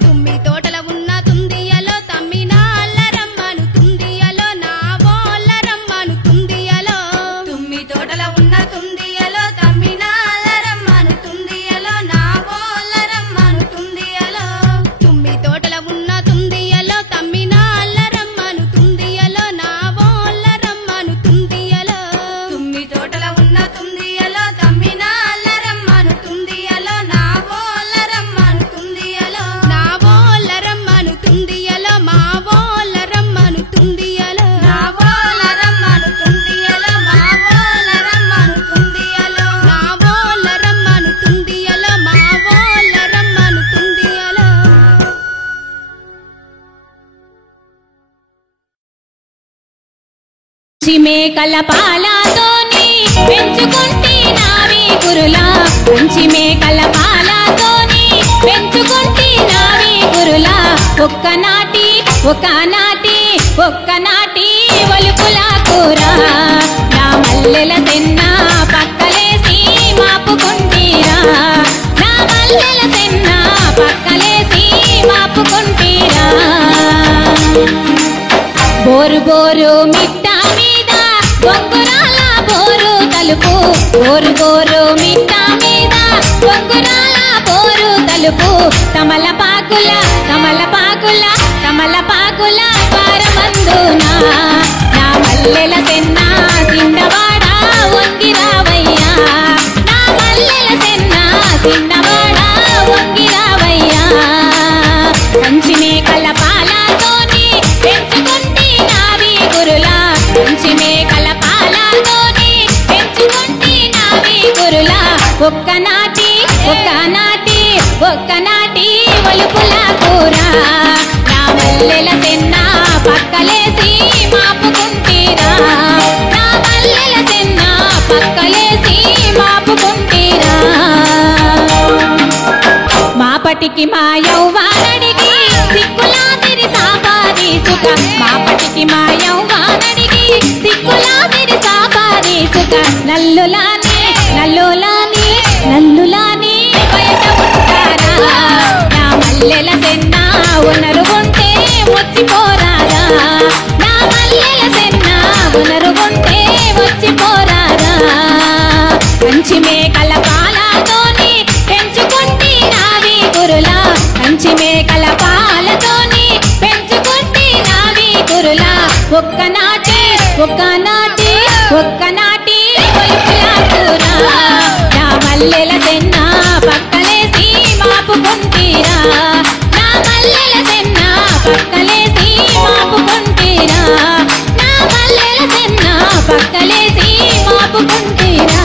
తుమ్మి తోటల ఉన్న తుందియలో తమ్మినాళ్ళ రమ్మను తుందియలో నా బోళ్ళ రమ్మను తుందియలో తుమ్మి తోటల ఉన్న తుందియలో తమ్మినాళ్ళ రమ్మను తుందియలో నా బోళ్ళ రమ్మను తుందియలో తుమ్మి తోటల ఉన్న తుందియలో తమ్మినాళ్ళ రమ్మను తుందియలో నా బోళ్ళ రమ్మను తుందియలో తుమ్మి తోటల ఉన్న తుందియలో తమ్మినాళ్ళ రమ్మను తుందియలో నా బోళ్ళ రమ్మను తుందియలో నా బోళ్ళ రమ్మను తుందియలో మా బోళ్ళ రమ్మను తుందియలో నా బోళ్ళ రమ్మను తుందియలో మా బోళ్ళ రమ్మను తుందియలో నా బోళ్ళ రమ్మను తుందియలో మా బోళ్ళ రమ్మను తుందియలో మేకల పాలతోని పెంచుకుంటే నావి గురులా మంచి మేకల పాలతోని పెంచుకుంటే నావి గురులా ఒక్కనాటి ఒలుపుల కూర నా మల్లెల తిన్న పక్కలేసి మాపుకుంటీరా నా మల్లెల తిన్న పక్కలేసి మాపుకుంటీరా బోరు బోరు మిట్ట మీద బొంగురాల బోరు తలుపు బోరు బోరు మిట్ట మీద బొంగురాల బోరు తలుపు తమలపాకుల పారమందునా నా మల్లెల తెన్న తిన్నవాడ వంగిరావయ్యా నా మల్లెల తెన్న తిన్నవాడ వంగిరావయ్యా కంచి మేకల పాలతోని పెంచుకుంటే నావి గురులా కంచి మేకల పాలతోని పెంచుకుంటే నావి గురులా ఒక్కనాటి ఒలుపుల కూర నా మల్లెల తెన్న పక్కలేసి మాపుకుంటీరా నా మల్లెల తెన్న పక్కలేసి మాపుకుంటీరా మాపటికి మా యౌవానడిగి సిక్కులాదిరి సాపాదీసుక మాపటికి మా యౌవానడిగి సిక్కులాదిరి సాపాదీసుక నల్లులాని బయట ఉంటారా నా మల్లెల తెన్న ఉనరుగుంటే వచ్చిపోరాదా నా మల్లెల తెన్న ఉనరుగుంటే వచ్చిపోరాదా కంచి మేకల పాలతోని పెంచుకుంటే నావి గురులా కంచి మేకల పాలతోని పెంచుకుంటే నావి గురులా ఒక్కనాటి ఒలుపుల కూర నా మల్లెల తెన్న పక్కలేసి మాపుకుంటీరా నా మల్లెల తెన్న పక్కలేసి మాపుకుంటీరా నా మల్లెల తెన్న పక్కలేసి మాపుకుంటీరా